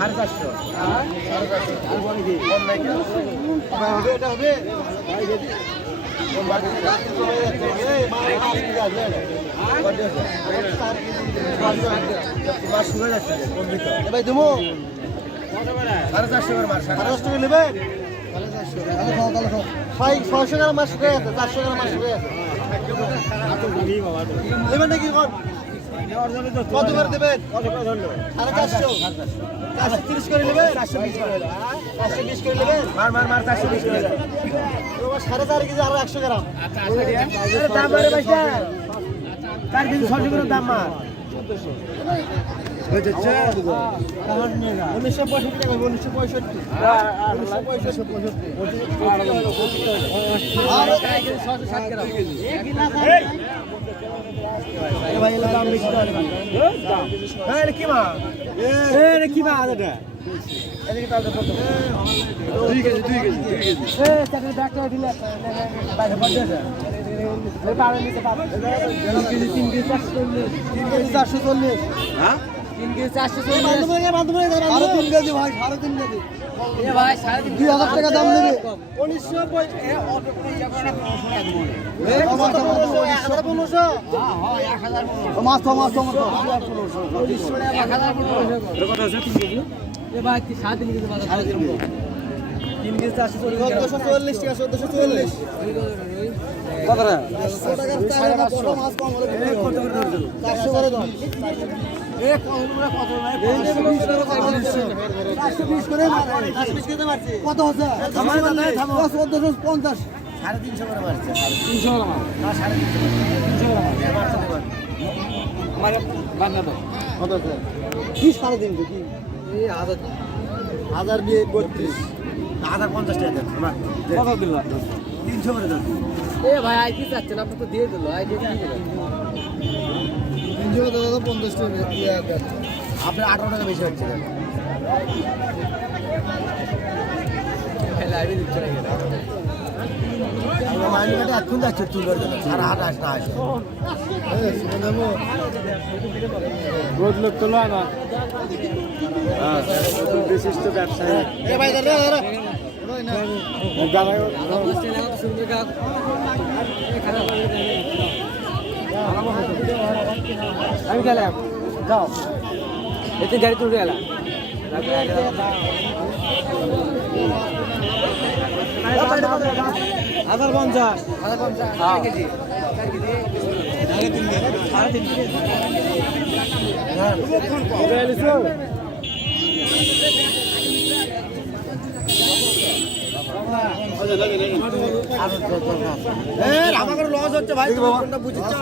সাড়ে চারশো ভাই চারশো টাকা নেবে ছয়শো গ্রাম শুকিয়ে গেছে চারশো গ্রাম শুকিয়ে নেবেন নাকি কোন কত করে দেবেন সাড়ে চারশো। চারশো তিরিশ করে নেবেন চারশো বিশ করে চারশো বিশ করে নেবেন মার মার মার চারশো বিশ করে সাড়ে চার কেজি আরও একশো গ্রাম। দাম বাড়ে বাইশটা চার কেজি ছশো করে দাম মার। উনিশশো পঁয়ষট্টি উনিশশো পঁয়ষট্টি উনিশশো পঁয়ষট্টি। কি মা মা তিন কেজি চারশো চল্লিশ হ্যাঁ? তিন কেজি চারশো আরও তিন কেজি ভাই আরও তিন কেজি। সাড়ে দুই হাজার টাকা দাম নেবে উনিশশো মাছ তো এক হাজার মাছ তিন কেজি। কত হচ্ছে পঞ্চাশ সাড়ে তিনশো। করে মারছে তিনশো না সাড়ে তিনশো কত আছে? কি সাড়ে তিনশো কি? হাজার। বিয়ে বত্রিশ। হাজার পঞ্চাশ টাকা দেন। আমার কত দিল তিনশো করে দেন। এ ভাই আই কি চাচ্ছেন আপনি তো দিয়ে দিল আই দিয়ে দিয়ে তিনশো কত দাদা? পঞ্চাশ টাকা আপনার আঠারো টাকা বেশি হচ্ছে লাইভে দিচ্ছে না মাইনে কাটে যাচ্ছে চুল করে দেন সাড়ে আট আট আসে রোজ লোক তো লয় না। বিশিষ্ট ব্যবসায়ী। আমি গেলাম। যাও। এতে গাড়ি তুলে গেলাম। হাজার পঞ্চাশ। হাজার পঞ্চাশ কেজি আমাকে লস হচ্ছে ভাই বুঝিচ্ছ